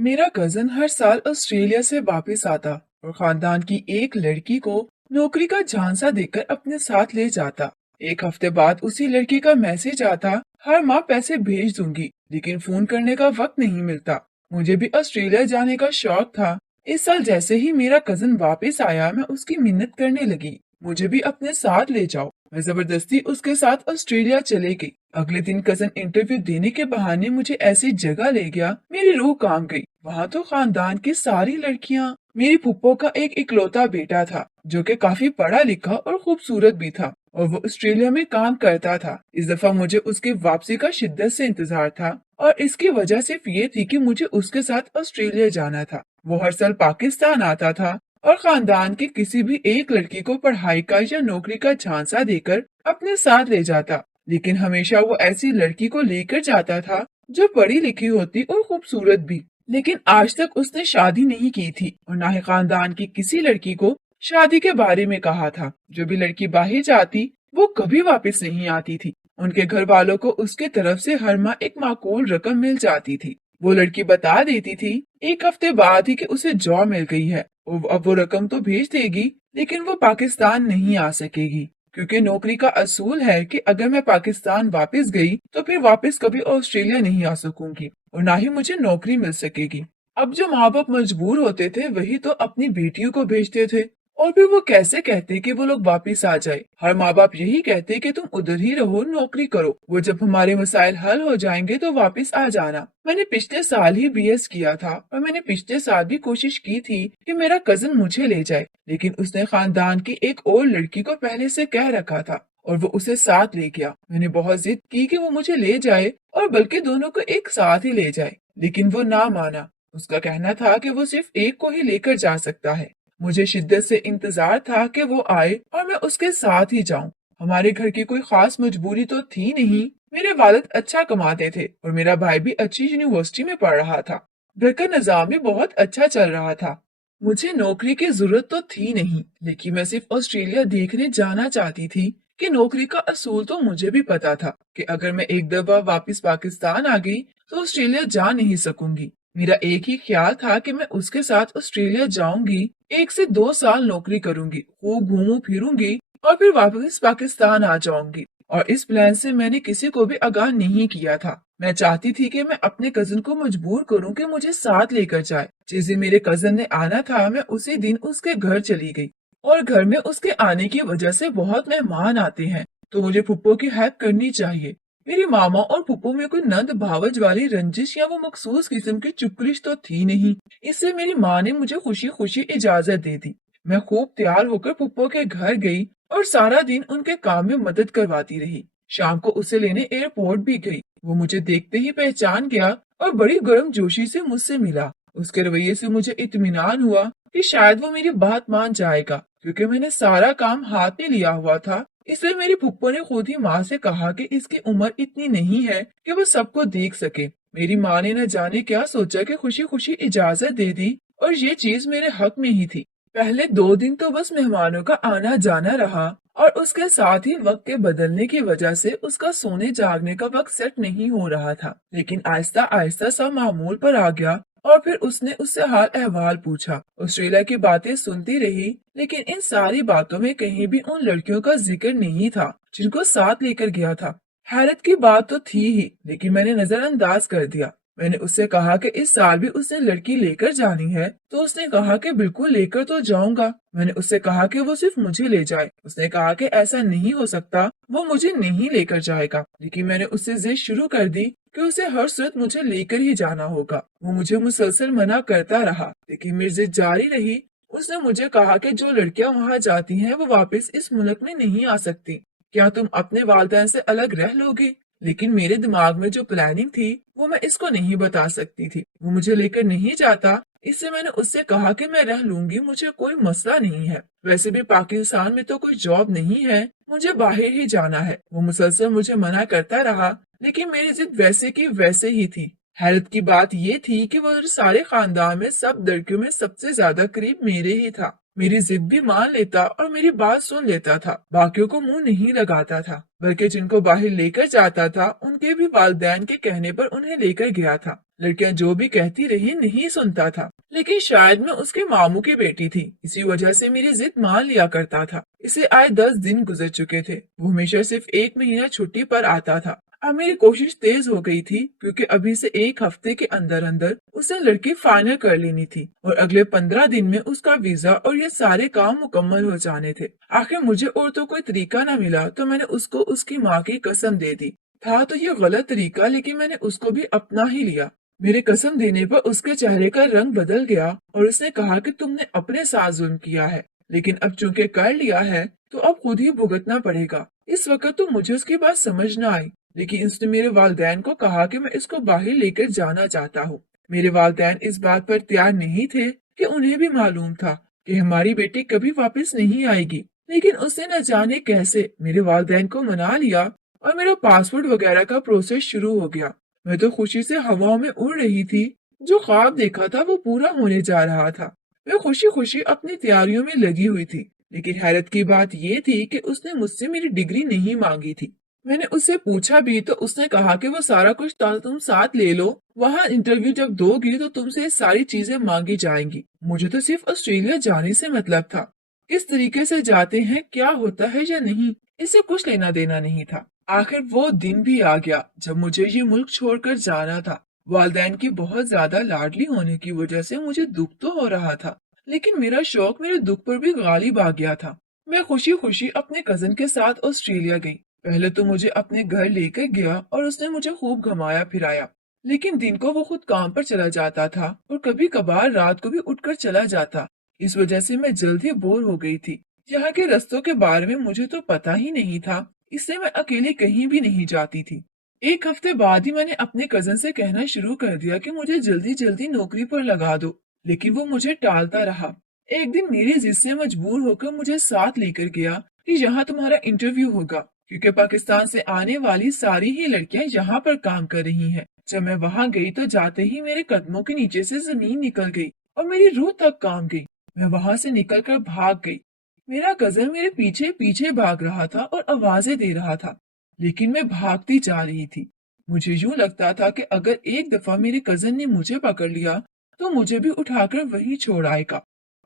मेरा कजन हर साल ऑस्ट्रेलिया से वापस आता और खानदान की एक लड़की को नौकरी का झांसा देकर अपने साथ ले जाता। एक हफ्ते बाद उसी लड़की का मैसेज आता, हर माह पैसे भेज दूंगी, लेकिन फोन करने का वक्त नहीं मिलता। मुझे भी ऑस्ट्रेलिया जाने का शौक था। इस साल जैसे ही मेरा कजन वापस आया, मैं उसकी मिन्नत करने लगी, मुझे भी अपने साथ ले जाओ। मैं जबरदस्ती उसके साथ ऑस्ट्रेलिया चले गई। अगले दिन कजन इंटरव्यू देने के बहाने मुझे ऐसी जगह ले गया, मेरी रूह कांप गई। वहाँ तो खानदान की सारी लड़कियाँ। मेरी फुप्पो का एक इकलौता बेटा था जो कि काफी पढ़ा लिखा और खूबसूरत भी था, और वो ऑस्ट्रेलिया में काम करता था। इस दफा मुझे उसकी वापसी का शिद्दत से इंतजार था, और इसकी वजह सिर्फ ये थी कि मुझे उसके साथ ऑस्ट्रेलिया जाना था। वो हर साल पाकिस्तान आता था और खानदान की किसी भी एक लड़की को पढ़ाई का या नौकरी का झांसा देकर अपने साथ ले जाता, लेकिन हमेशा वो ऐसी लड़की को लेकर जाता था जो पढ़ी लिखी होती और खूबसूरत भी। लेकिन आज तक उसने शादी नहीं की थी और ना ही खानदान की किसी लड़की को शादी के बारे में कहा था। जो भी लड़की बाहर जाती वो कभी वापस नहीं आती थी। उनके घर वालों को उसके तरफ से हर माह एक माकूल रकम मिल जाती थी। वो लड़की बता देती थी एक हफ्ते बाद ही कि उसे जॉब मिल गई है। अब वो रकम तो भेज देगी, लेकिन वो पाकिस्तान नहीं आ सकेगी, क्योंकि नौकरी का असूल है कि अगर मैं पाकिस्तान वापस गई तो फिर वापस कभी ऑस्ट्रेलिया नहीं आ सकूंगी और ना ही मुझे नौकरी मिल सकेगी। अब जो माँ बाप मजबूर होते थे वही तो अपनी बेटियों को भेजते थे, और फिर वो कैसे कहते कि वो लोग वापस आ जाए। हर माँ बाप यही कहते कि तुम उधर ही रहो, नौकरी करो, वो जब हमारे मसाइल हल हो जाएंगे तो वापस आ जाना। मैंने पिछले साल ही बीएस किया था और मैंने पिछले साल भी कोशिश की थी कि मेरा कजन मुझे ले जाए, लेकिन उसने खानदान की एक और लड़की को पहले से कह रखा था और वो उसे साथ ले गया। मैंने बहुत जिद की कि वो मुझे ले जाए और बल्कि दोनों को एक साथ ही ले जाए, लेकिन वो ना माना। उसका कहना था कि वो सिर्फ एक को ही लेकर जा सकता है। मुझे शिद्दत से इंतजार था कि वो आए और मैं उसके साथ ही जाऊं। हमारे घर की कोई खास मजबूरी तो थी नहीं। मेरे वालिद अच्छा कमाते थे और मेरा भाई भी अच्छी यूनिवर्सिटी में पढ़ रहा था। घर का निजाम भी बहुत अच्छा चल रहा था। मुझे नौकरी की जरूरत तो थी नहीं, लेकिन मैं सिर्फ ऑस्ट्रेलिया देखने जाना चाहती थी कि नौकरी का असूल तो मुझे भी पता था कि अगर मैं एक दफा वापस पाकिस्तान आ गई तो ऑस्ट्रेलिया जा नहीं सकूंगी। मेरा एक ही ख्याल था कि मैं उसके साथ ऑस्ट्रेलिया जाऊंगी, 1 से 2 साल नौकरी करूंगी, खूब घूमू फिरूंगी और फिर वापस पाकिस्तान आ जाऊंगी। और इस प्लान से मैंने किसी को भी आगाह नहीं किया था। मैं चाहती थी कि मैं अपने कजन को मजबूर करूं कि मुझे साथ लेकर जाए। जिस दिन मेरे कजन ने आना था, मैं उसी दिन उसके घर चली गई, और घर में उसके आने की वजह से बहुत मेहमान आते हैं, तो मुझे फुप्पो की हेल्प करनी चाहिए। मेरी मामा और फुप्पो में कोई नंद भावज वाली रंजिश या वो मखसूस किस्म की चुपलिश तो थी नहीं। इससे मेरी माँ ने मुझे खुशी खुशी इजाजत दे दी। मैं खूब तैयार होकर फुप्पो के घर गई और सारा दिन उनके काम में मदद करवाती रही। शाम को उसे लेने एयरपोर्ट भी गई। वो मुझे देखते ही पहचान गया और बड़ी गर्मजोशी से मुझसे मिला। उसके रवैये से मुझे इत्मीनान हुआ कि शायद वो मेरी बात मान जाएगा, क्योंकि मैंने सारा काम हाथ में लिया हुआ था। इसलिए मेरी फुप्पो ने खुद ही माँ से कहा कि इसकी उम्र इतनी नहीं है कि वो सबको देख सके। मेरी माँ ने न जाने क्या सोचा कि खुशी खुशी इजाजत दे दी, और ये चीज मेरे हक में ही थी। पहले 2 दिन तो बस मेहमानों का आना जाना रहा, और उसके साथ ही वक्त के बदलने की वजह से उसका सोने जागने का वक्त सेट नहीं हो रहा था। लेकिन आहिस्ता आहिस्ता सब मामूल पर आ गया, और फिर उसने उससे हाल अहवाल पूछा। ऑस्ट्रेलिया की बातें सुनती रही, लेकिन इन सारी बातों में कहीं भी उन लड़कियों का जिक्र नहीं था जिनको साथ लेकर गया था। हैरत की बात तो थी ही, लेकिन मैंने नजरअंदाज कर दिया। मैंने उससे कहा कि इस साल भी उसने लड़की लेकर जानी है, तो उसने कहा कि बिल्कुल लेकर तो जाऊंगा। मैंने उससे कहा कि वो सिर्फ मुझे ले जाए। उसने कहा कि ऐसा नहीं हो सकता, वो मुझे नहीं लेकर जाएगा। लेकिन मैंने उससे जिद शुरू कर दी कि उसे हर सूरत मुझे लेकर ही जाना होगा। वो मुझे मुसलसल मना करता रहा, लेकिन मेरी जिद जारी रही। उसने मुझे कहा कि जो लड़कियां वहां जाती हैं वो वापस इस मुल्क में नहीं आ सकती। क्या तुम अपने वालिदैन से अलग रह लोगे? लेकिन मेरे दिमाग में जो प्लानिंग थी वो मैं इसको नहीं बता सकती थी। वो मुझे लेकर नहीं जाता, इससे मैंने उससे कहा कि मैं रह लूंगी, मुझे कोई मसला नहीं है। वैसे भी पाकिस्तान में तो कोई जॉब नहीं है, मुझे बाहर ही जाना है। वो मुसलसल मुझे मना करता रहा, लेकिन मेरी जिद वैसे की वैसे ही थी। हैरत की बात ये थी कि वो सारे खानदान में सब लड़कियों में सबसे ज्यादा करीब मेरे ही था। मेरी जिद भी मान लेता और मेरी बात सुन लेता था, बाकियों को मुंह नहीं लगाता था। बल्कि जिनको बाहर लेकर जाता था उनके भी वालिदैन के कहने पर उन्हें लेकर गया था। लड़कियां जो भी कहती रही नहीं सुनता था, लेकिन शायद मैं उसके मामू की बेटी थी, इसी वजह से मेरी जिद मान लिया करता था। इसे आए 10 दिन गुजर चुके थे। वो हमेशा सिर्फ 1 महीना छुट्टी पर आता था। अब मेरी कोशिश तेज हो गई थी, क्योंकि अभी से 1 हफ्ते के अंदर अंदर उसे लड़की फाइनल कर लेनी थी और अगले 15 दिन में उसका वीजा और ये सारे काम मुकम्मल हो जाने थे। आखिर मुझे और तो कोई तरीका न मिला तो मैंने उसको उसकी माँ की कसम दे दी। था तो ये गलत तरीका, लेकिन मैंने उसको भी अपना ही लिया। मेरे कसम देने पर उसके चेहरे का रंग बदल गया और उसने कहा कि तुमने अपने साथ जुल्म किया है, लेकिन अब चूंकि कर लिया है तो अब खुद ही भुगतना पड़ेगा। इस वक्त तो मुझे उसकी बात समझ न आई, लेकिन उसने मेरे वालिदैन को कहा कि मैं इसको बाहर लेकर जाना चाहता हूँ। मेरे वालिदैन इस बात पर तैयार नहीं थे, कि उन्हें भी मालूम था कि हमारी बेटी कभी वापस नहीं आएगी, लेकिन उसने न जाने कैसे मेरे वालिदैन को मना लिया और मेरा पासपोर्ट वगैरह का प्रोसेस शुरू हो गया। मैं तो खुशी से हवाओं में उड़ रही थी। जो ख्वाब देखा था वो पूरा होने जा रहा था। मैं खुशी खुशी अपनी तैयारियों में लगी हुई थी, लेकिन हैरत की बात ये थी कि उसने मुझसे मेरी डिग्री नहीं मांगी थी। मैंने उससे पूछा भी तो उसने कहा कि वो सारा कुछ तुम साथ ले लो, वहाँ इंटरव्यू जब दोगी तो तुमसे ये सारी चीजें मांगी जाएंगी। मुझे तो सिर्फ ऑस्ट्रेलिया जाने से मतलब था। किस तरीके से जाते हैं, क्या होता है या नहीं, इससे कुछ लेना देना नहीं था। आखिर वो दिन भी आ गया जब मुझे ये मुल्क छोड़कर जाना था। वालदैन की बहुत ज्यादा लाडली होने की वजह से मुझे दुख तो हो रहा था, लेकिन मेरा शौक मेरे दुख पर भी गालिब आ गया था। मैं खुशी खुशी अपने कजन के साथ ऑस्ट्रेलिया गई। पहले तो मुझे अपने घर लेकर गया और उसने मुझे खूब घुमाया फिराया, लेकिन दिन को वो खुद काम पर चला जाता था और कभी कभार रात को भी उठकर चला जाता। इस वजह से मैं जल्द ही बोर हो गई थी। यहाँ के रास्तों के बारे में मुझे तो पता ही नहीं था, इसलिए मैं अकेले कहीं भी नहीं जाती थी। 1 हफ्ते बाद ही मैंने अपने कजन से कहना शुरू कर दिया कि मुझे जल्दी जल्दी नौकरी पर लगा दो, लेकिन वो मुझे टालता रहा। एक दिन मेरी जिद से मजबूर होकर मुझे साथ लेकर गया कि यहाँ तुम्हारा इंटरव्यू होगा, क्योंकि पाकिस्तान से आने वाली सारी ही लड़कियां यहाँ पर काम कर रही हैं। जब मैं वहाँ गई तो जाते ही मेरे कदमों के नीचे से जमीन निकल गई और मेरी रूह तक काम गई। मैं वहाँ से निकलकर भाग गई। मेरा कजन मेरे पीछे पीछे भाग रहा था और आवाजें दे रहा था, लेकिन मैं भागती जा रही थी। मुझे यूं लगता था कि अगर एक दफा मेरे कजन ने मुझे पकड़ लिया तो मुझे भी उठाकर वहीं छोड़ आएगा।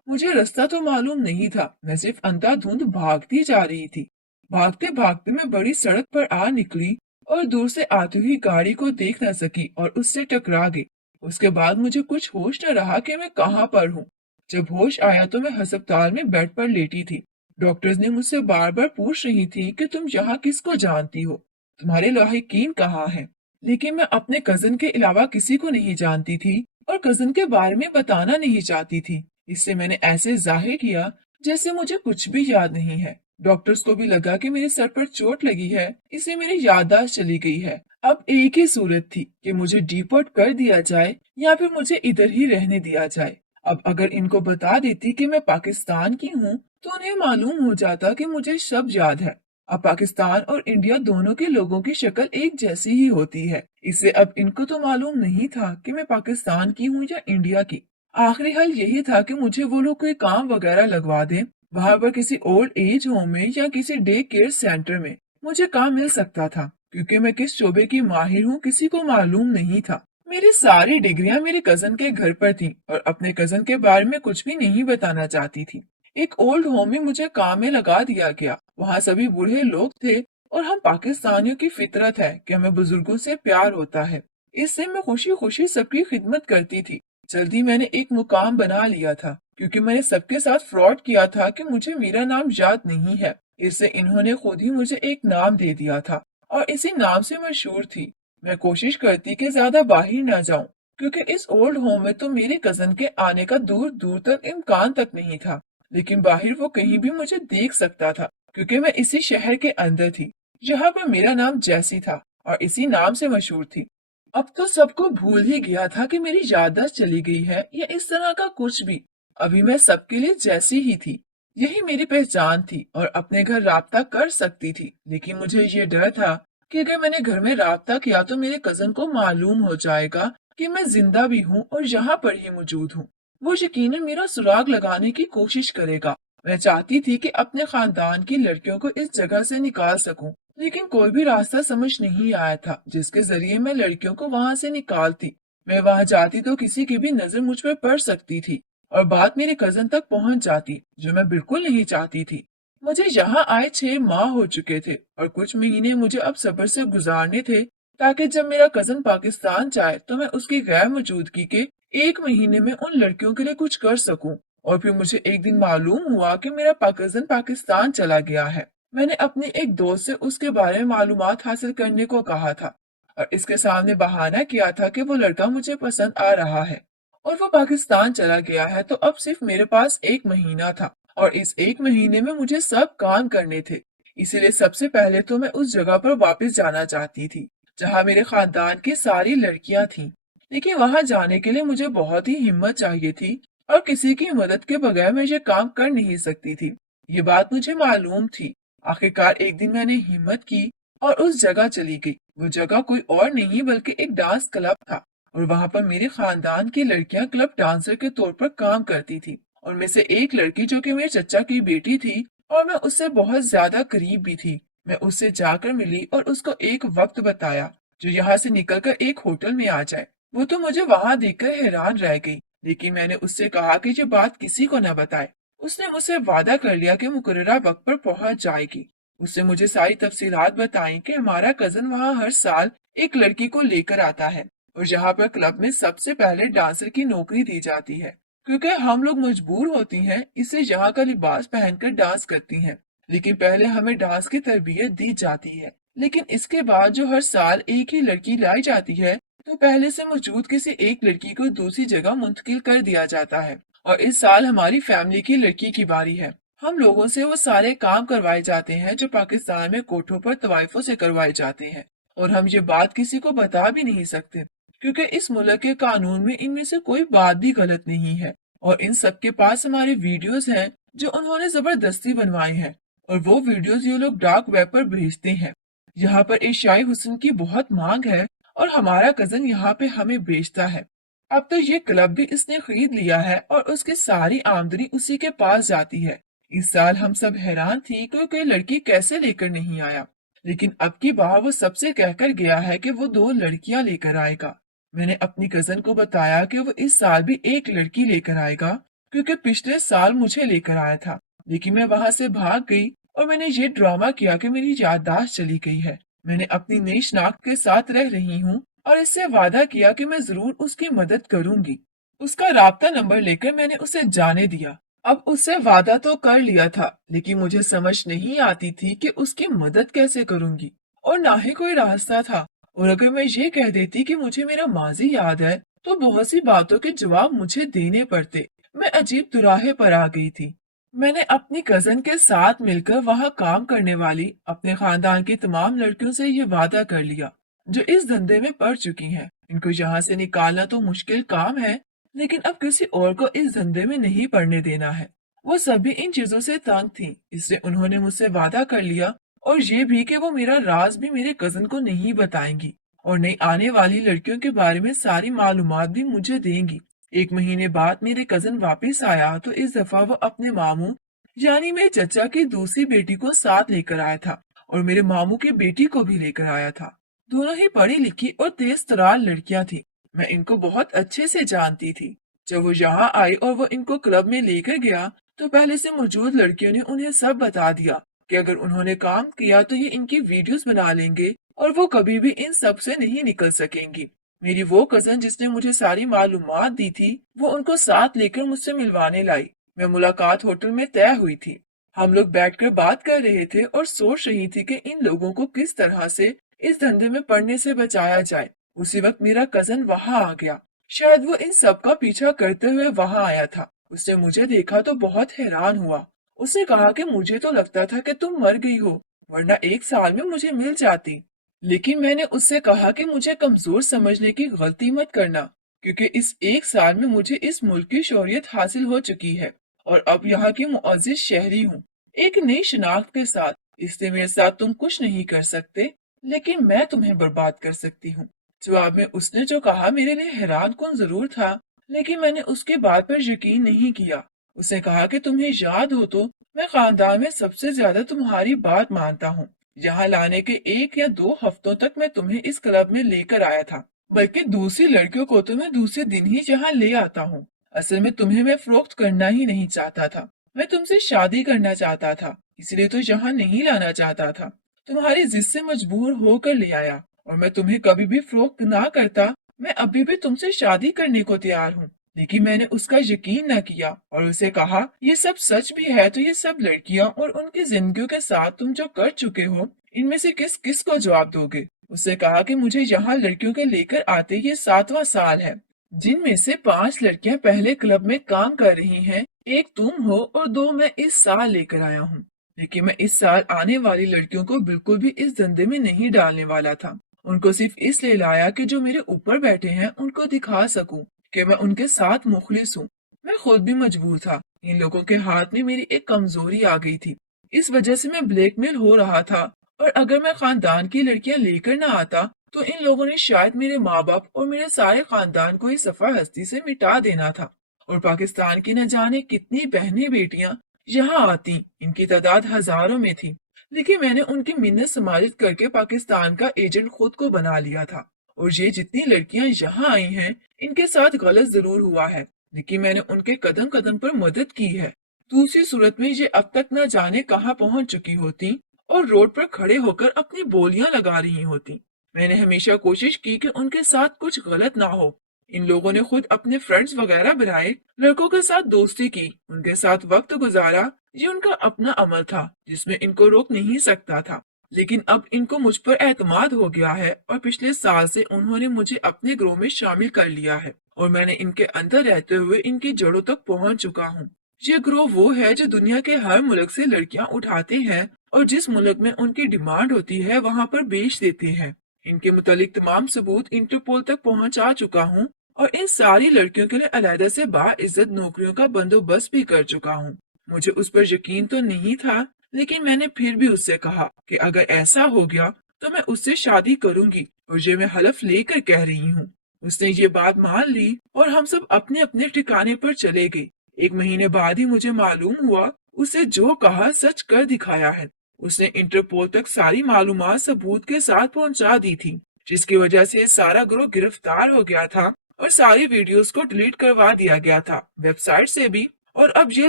मुझे रास्ता तो मालूम नहीं था, मैं सिर्फ अंधाधुंध भागती जा रही थी। भागते भागते मैं बड़ी सड़क पर आ निकली और दूर से आती हुई गाड़ी को देख न सकी और उससे टकरा गई। उसके बाद मुझे कुछ होश न रहा कि मैं कहाँ पर हूँ। जब होश आया तो मैं अस्पताल में बेड पर लेटी थी। डॉक्टर्स ने मुझसे बार बार पूछ रही थी कि तुम यहाँ किसको जानती हो, तुम्हारे लाहिकीन कहाँ हैं। लेकिन मैं अपने कजन के अलावा किसी को नहीं जानती थी और कजन के बारे में बताना नहीं चाहती थी। इससे मैंने ऐसे जाहिर किया जैसे मुझे कुछ भी याद नहीं है। डॉक्टर्स को भी लगा कि मेरे सर पर चोट लगी है, इससे मेरी याददाश्त चली गई है। अब एक ही सूरत थी कि मुझे डिपोर्ट कर दिया जाए या फिर मुझे इधर ही रहने दिया जाए। अब अगर इनको बता देती कि मैं पाकिस्तान की हूँ तो उन्हें मालूम हो जाता कि मुझे सब याद है। अब पाकिस्तान और इंडिया दोनों के लोगों की शक्ल एक जैसी ही होती है, इससे अब इनको तो मालूम नहीं था कि मैं पाकिस्तान की हूँ या इंडिया की। आखिरी हल यही था कि मुझे वो लोग कोई काम वगैरह लगवा दें, वहां पर किसी ओल्ड एज होम में या किसी डे केयर सेंटर में मुझे काम मिल सकता था। क्योंकि मैं किस शोबे की माहिर हूँ किसी को मालूम नहीं था। मेरी सारी डिग्रियां मेरे कजन के घर पर थी और अपने कजन के बारे में कुछ भी नहीं बताना चाहती थी। एक ओल्ड होम में मुझे काम में लगा दिया गया। वहाँ सभी बूढ़े लोग थे और हम पाकिस्तानियों की फितरत है कि हमें बुजुर्गों से प्यार होता है, इससे मैं खुशी खुशी सबकी खिदमत करती थी। जल्दी मैंने एक मुकाम बना लिया था, क्योंकि मैंने सबके साथ फ्रॉड किया था कि मुझे मेरा नाम याद नहीं है। इससे इन्होंने खुद ही मुझे एक नाम दे दिया था और इसी नाम से मशहूर थी। मैं कोशिश करती कि ज्यादा बाहर ना जाऊं, क्योंकि इस ओल्ड होम में तो मेरे कजन के आने का दूर दूर तक इम्कान तक नहीं था। लेकिन बाहर वो कहीं भी मुझे देख सकता था, क्योंकि मैं इसी शहर के अंदर थी जहाँ पर मेरा नाम जैसी था और इसी नाम से मशहूर थी। अब तो सबको भूल ही गया था कि मेरी याददाश्त चली गई है या इस तरह का कुछ भी। अभी मैं सबके लिए जैसी ही थी, यही मेरी पहचान थी और अपने घर राब्ता कर सकती थी। लेकिन मुझे ये डर था कि अगर मैंने घर में राब्ता किया तो मेरे कजन को मालूम हो जाएगा कि मैं जिंदा भी हूँ और यहाँ पर ही मौजूद हूँ। वो यकीनन मेरा सुराग लगाने की कोशिश करेगा। मैं चाहती थी कि अपने खानदान की लड़कियों को इस जगह से निकाल सकूं, लेकिन कोई भी रास्ता समझ नहीं आया था जिसके जरिए मैं लड़कियों को वहां से निकालती। मैं वहां जाती तो किसी की भी नजर मुझ पर पड़ सकती थी और बात मेरे कजन तक पहुंच जाती, जो मैं बिल्कुल नहीं चाहती थी। मुझे यहाँ आए 6 माह हो चुके थे और कुछ महीने मुझे अब सब्र से गुजारने थे, ताकि जब मेरा कजन पाकिस्तान जाए तो मैं उसकी गैर मौजूदगी के 1 महीने में उन लड़कियों के लिए कुछ कर सकूं। और फिर मुझे एक दिन मालूम हुआ कि मेरा कजन पाकिस्तान चला गया है। मैंने अपनी एक दोस्त से उसके बारे में मालूमात हासिल करने को कहा था और इसके सामने बहाना किया था कि वो लड़का मुझे पसंद आ रहा है और वो पाकिस्तान चला गया है, तो अब सिर्फ मेरे पास 1 महीना था और इस 1 महीने में मुझे सब काम करने थे। इसीलिए सबसे पहले तो मैं उस जगह पर वापस जाना चाहती थी जहाँ मेरे खानदान की सारी लड़कियां थीं। लेकिन वहां जाने के लिए मुझे बहुत ही हिम्मत चाहिए थी और किसी की मदद के बगैर मैं ये काम कर नहीं सकती थी। ये बात मुझे मालूम थी। आखिरकार एक दिन मैंने हिम्मत की और उस जगह चली गई। वो जगह कोई और नहीं बल्कि एक डांस क्लब था और वहां पर मेरे खानदान की लड़कियां क्लब डांसर के तौर पर काम करती थी। और में से एक लड़की जो कि मेरे चचा की बेटी थी और मैं उससे बहुत ज्यादा करीब भी थी। मैं उससे जाकर मिली और उसको एक वक्त बताया जो यहाँ से निकलकर एक होटल में आ जाए। वो तो मुझे वहां देखकर हैरान रह गई, लेकिन मैंने उससे कहा कि ये बात किसी को न बताए। उसने मुझसे वादा कर लिया कि मुकर्ररा वक्त पर पहुंच जाएगी। उसने मुझे सारी तफसीलात बताई कि हमारा कजन वहाँ हर साल एक लड़की को लेकर आता है और यहाँ पर क्लब में सबसे पहले डांसर की नौकरी दी जाती है। क्योंकि हम लोग मजबूर होती हैं, इसलिए यहाँ का लिबास पहनकर डांस करती हैं। लेकिन पहले हमें डांस की तरबियत दी जाती है, लेकिन इसके बाद जो हर साल एक ही लड़की लाई जाती है, तो पहले से मौजूद किसी एक लड़की को दूसरी जगह मुंतकिल कर दिया जाता है। और इस साल हमारी फैमिली की लड़की की बारी है। हम लोगों से वो सारे काम करवाए जाते हैं जो पाकिस्तान में कोठों पर तवाइफों से करवाए जाते हैं। और हम ये बात किसी को बता भी नहीं सकते, क्योंकि इस मुल्क के कानून में इनमें से कोई बात भी गलत नहीं है। और इन सब के पास हमारे वीडियोस हैं जो उन्होंने जबरदस्ती बनवाए हैं और वो वीडियोस ये लोग डार्क वेब पर भेजते हैं। यहाँ पर एशियाई हुस्न की बहुत मांग है और हमारा कजन यहाँ पे हमें बेचता है। अब तो ये क्लब भी इसने खरीद लिया है और उसकी सारी आमदनी उसी के पास जाती है। इस साल हम सब हैरान थी कि कोई लड़की कैसे लेकर नहीं आया, लेकिन अब की बार वो सबसे कहकर गया है कि वो 2 लड़कियां लेकर आएगा। मैंने अपनी कजन को बताया कि वो इस साल भी एक लड़की लेकर आएगा, क्योंकि पिछले साल मुझे लेकर आया था, लेकिन मैं वहां से भाग गई और मैंने ये ड्रामा किया कि मेरी याददाश्त चली गई है। मैंने अपनी नई शनाख्त के साथ रह रही हूँ और इससे वादा किया कि मैं जरूर उसकी मदद करूंगी। उसका राब्ता नंबर लेकर मैंने उसे जाने दिया। अब उससे वादा तो कर लिया था, लेकिन मुझे समझ नहीं आती थी कि उसकी मदद कैसे करूंगी और ना ही कोई रास्ता था। और अगर मैं ये कह देती कि मुझे मेरा माजी याद है, तो बहुत सी बातों के जवाब मुझे देने पड़ते। मैं अजीब दुराहे पर आ गई थी। मैंने अपनी कजन के साथ मिलकर वहां काम करने वाली अपने खानदान की तमाम लड़कियों से ये वादा कर लिया जो इस धंधे में पड़ चुकी हैं। इनको यहाँ से निकालना तो मुश्किल काम है, लेकिन अब किसी और को इस धंधे में नहीं पड़ने देना है। वो सभी इन चीजों से तंग थी, इसलिए उन्होंने मुझसे वादा कर लिया और ये भी कि वो मेरा राज भी मेरे कजन को नहीं बताएंगी और नई आने वाली लड़कियों के बारे में सारी मालूमात भी मुझे देंगी। 1 महीने बाद मेरे कजन वापस आया तो इस दफा वो अपने मामू यानी मेरे चचा की दूसरी बेटी को साथ लेकर आया था और मेरे मामू की बेटी को भी लेकर आया था। दोनों ही पढ़ी लिखी और तेज तरार लड़कियां थी। मैं इनको बहुत अच्छे से जानती थी। जब वो यहाँ आई और वो इनको क्लब में लेकर गया, तो पहले से मौजूद लड़कियों ने उन्हें सब बता दिया कि अगर उन्होंने काम किया तो ये इनकी वीडियोस बना लेंगे और वो कभी भी इन सब से नहीं निकल सकेंगी। मेरी वो कजन जिसने मुझे सारी मालूमात दी थी, वो उनको साथ लेकर मुझसे मिलवाने लाई। मैं मुलाकात होटल में तय हुई थी। हम लोग बैठकर बात कर रहे थे और सोच रही थी कि इन लोगों को किस तरह से इस धंधे में पड़ने से बचाया जाए। उसी वक्त मेरा कजन वहां आ गया। शायद वो इन सब का पीछा करते हुए वहां आया था। उसने मुझे देखा तो बहुत हैरान हुआ। उसने कहा कि मुझे तो लगता था कि तुम मर गई हो, वरना 1 साल में मुझे मिल जाती। लेकिन मैंने उससे कहा कि मुझे कमजोर समझने की गलती मत करना, क्योंकि इस 1 साल में मुझे इस मुल्क की शोहरियत हासिल हो चुकी है और अब यहाँ की मुअज्जिज शहरी हूँ, एक नई शिनाख्त के साथ। इसलिए मेरे साथ तुम कुछ नहीं कर सकते, लेकिन मैं तुम्हें बर्बाद कर सकती हूँ। जवाब में उसने जो कहा मेरे लिए हैरान कुन जरूर था, लेकिन मैंने उसके बात पर यकीन नहीं किया। उसने कहा कि तुम्हें याद हो तो मैं खानदान में सबसे ज्यादा तुम्हारी बात मानता हूँ। यहाँ लाने के 1 या 2 हफ्तों तक मैं तुम्हें इस क्लब में लेकर आया था। बल्कि दूसरी लड़कियों को तो मैं दूसरे दिन ही यहाँ ले आता हूँ। असल में तुम्हें मैं फरोख्त करना ही नहीं चाहता था, मैं तुमसे शादी करना चाहता था, इसलिए तो यहाँ नहीं लाना चाहता था। तुम्हारी जिद से मजबूर होकर ले आया, और मैं तुम्हें कभी भी फरोख्त ना करता, मैं अभी भी तुमसे शादी करने को तैयार हूँ। लेकिन मैंने उसका यकीन न किया और उसे कहा, ये सब सच भी है तो ये सब लड़कियां और उनकी जिंदगियों के साथ तुम जो कर चुके हो, इनमें से किस किस को जवाब दोगे। उससे कहा कि मुझे यहाँ लड़कियों के लेकर आते ये 7वां साल है, जिनमें से 5 लड़कियां पहले क्लब में काम कर रही हैं, एक तुम हो और 2 मैं इस साल लेकर आया हूँ। लेकिन मैं इस साल आने वाली लड़कियों को बिल्कुल भी इस धंधे में नहीं डालने वाला था। उनको सिर्फ इसलिए लाया कि जो मेरे ऊपर बैठे हैं उनको दिखा सकूं कि मैं उनके साथ मुखलिस हूँ। मैं खुद भी मजबूर था। इन लोगों के हाथ में मेरी एक कमजोरी आ गई थी। इस वजह से मैं ब्लैकमेल हो रहा था, और अगर मैं खानदान की लड़कियां लेकर ना आता तो इन लोगों ने शायद मेरे माँ बाप और मेरे सारे खानदान को इस सफा हस्ती से मिटा देना था। और पाकिस्तान की न जाने कितनी बहनें बेटियां यहाँ आती, इनकी तादाद हजारों में थी। लेकिन मैंने उनकी मिन्नत समाजित करके पाकिस्तान का एजेंट खुद को बना लिया था। और ये जितनी लड़कियां यहाँ आई हैं, इनके साथ गलत जरूर हुआ है, लेकिन मैंने उनके कदम कदम पर मदद की है। दूसरी सूरत में ये अब तक न जाने कहाँ पहुंच चुकी होती और रोड पर खड़े होकर अपनी बोलियां लगा रही होती। मैंने हमेशा कोशिश की कि उनके साथ कुछ गलत ना हो। इन लोगों ने खुद अपने फ्रेंड्स वगैरह बनाए, लड़कों के साथ दोस्ती की, उनके साथ वक्त गुजारा। ये उनका अपना अमल था जिसमें इनको रोक नहीं सकता था। लेकिन अब इनको मुझ पर एतमाद हो गया है और पिछले साल से उन्होंने मुझे अपने ग्रोह में शामिल कर लिया है, और मैंने इनके अंदर रहते हुए इनकी जड़ों तक पहुंच चुका हूँ। ये ग्रोह वो है जो दुनिया के हर मुल्क से लड़कियां उठाते हैं और जिस मुल्क में उनकी डिमांड होती है वहां पर बेच देते हैं। इनके मुतालिक तमाम सबूत इंटरपोल तक पहुंचा चुका हूँ, और इन सारी लड़कियों के लिए अलहदा से बाइज्जत नौकरियों का बंदोबस्त भी कर चुका हूँ। मुझे उस पर यकीन तो नहीं था, लेकिन मैंने फिर भी उससे कहा कि अगर ऐसा हो गया तो मैं उससे शादी करूंगी, और ये मैं हलफ लेकर कह रही हूँ। उसने ये बात मान ली और हम सब अपने अपने ठिकाने पर चले गए। 1 महीने बाद ही मुझे मालूम हुआ उसे जो कहा सच कर दिखाया है। उसने इंटरपोल तक सारी मालूमात सबूत के साथ पहुंचा दी थी, जिसकी वजह से सारा ग्रुप गिरफ्तार हो गया था और सारी वीडियोस को डिलीट करवा दिया गया था, वेबसाइट से भी। और अब ये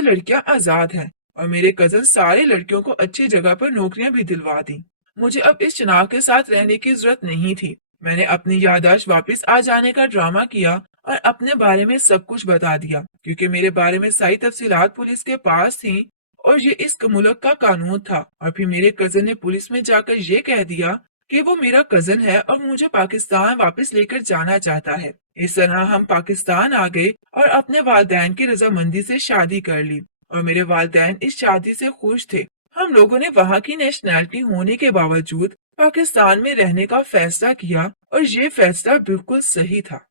लड़कियां आजाद हैं, और मेरे कजन सारे लड़कियों को अच्छी जगह पर नौकरियां भी दिलवा दी। मुझे अब इस चुनाव के साथ रहने की जरूरत नहीं थी। मैंने अपनी याददाश्त वापस आ जाने का ड्रामा किया और अपने बारे में सब कुछ बता दिया, क्योंकि मेरे बारे में सही तफसीलात पुलिस के पास थी और ये इस मुल्क का कानून था। और फिर मेरे कजन ने पुलिस में जाकर ये कह दिया कि वो मेरा कजन है और मुझे पाकिस्तान वापस लेकर जाना चाहता है। इस तरह हम पाकिस्तान आ गए और अपने वालिदैन की रजामंदी से शादी कर ली, और मेरे वालिदैन इस शादी से खुश थे। हम लोगों ने वहाँ की नेशनैलिटी होने के बावजूद पाकिस्तान में रहने का फैसला किया, और ये फैसला बिल्कुल सही था।